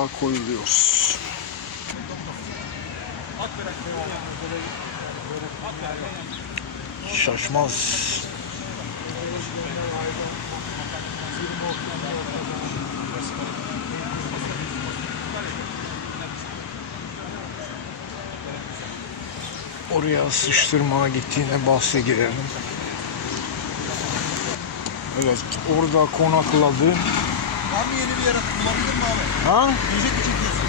yola koyuluyoruz. Şaşmaz. Oraya sıçtırmaya gittiğine bahse girelim. Evet, orada konakladı. Var mı yeni bir yere kullanılır mı abi? Ha? Müzik mi çekiyorsun?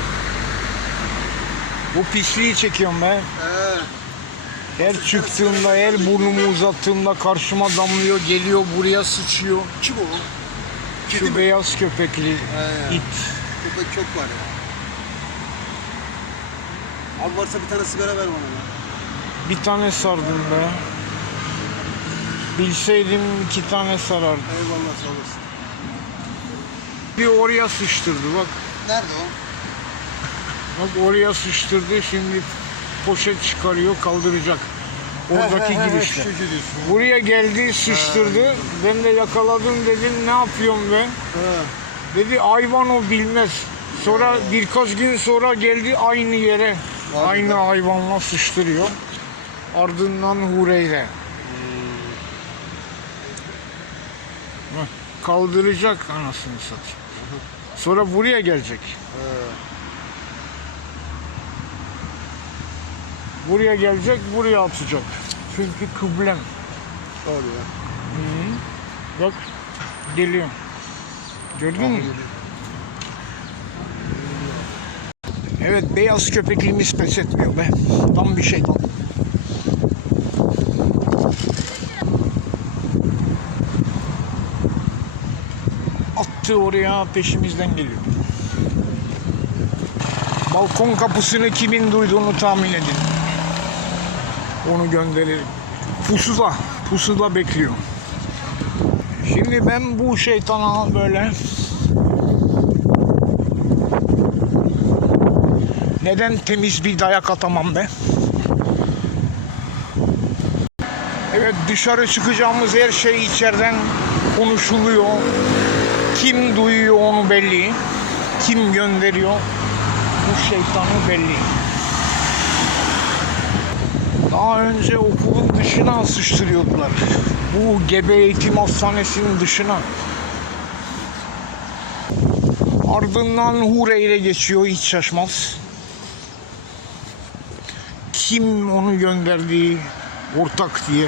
Bu pisliği çekiyorum ben. He. Her çıktığımda, her burnumu uzattığımda karşıma damlıyor, geliyor buraya sıçıyor. Kim o? Kedi Şu mi? beyaz köpekli He. it. Köpek çok var ya. Abi varsa bir tane sigara ver bana ya. Bir tane sardım be. Bilseydim iki tane sarardım. Eyvallah sağ olasın. Bir oraya sıçtırdı bak. Nerede o? Bak oraya sıçtırdı şimdi poşet çıkarıyor kaldıracak. Oradaki girişte. Buraya geldi sıçtırdı. Ben de yakaladım dedim ne yapıyorum ben? Dedi hayvan o bilmez. Sonra birkaç gün sonra geldi aynı yere. Aynı hayvanla sıçtırıyor. Ardından Hureyre. Heh, Kaldıracak anasını satayım. Sonra buraya gelecek. Buraya gelecek, buraya atacak. Çünkü kıblem. Abi ya. Bak geliyor. Gördün mü? Evet beyaz köpekliğimiz pes etmiyor be. Tam bir şeytan. Attı oraya peşimizden geliyor. Balkon kapısını kimin duyduğunu tahmin edin. Onu gönderirim. Pusula. Pusula bekliyor. Şimdi ben bu şeytana böyle neden temiz bir dayak atamam be? Evet dışarı çıkacağımız her şey içeriden konuşuluyor. Kim duyuyor onu belli. Kim gönderiyor bu şeytanı belli. Daha önce okulun dışına sıçtırıyordular. Bu gebe eğitim hastanesinin dışına. Ardından Hureyre geçiyor hiç şaşmaz. Kim onu gönderdiği ortak diye.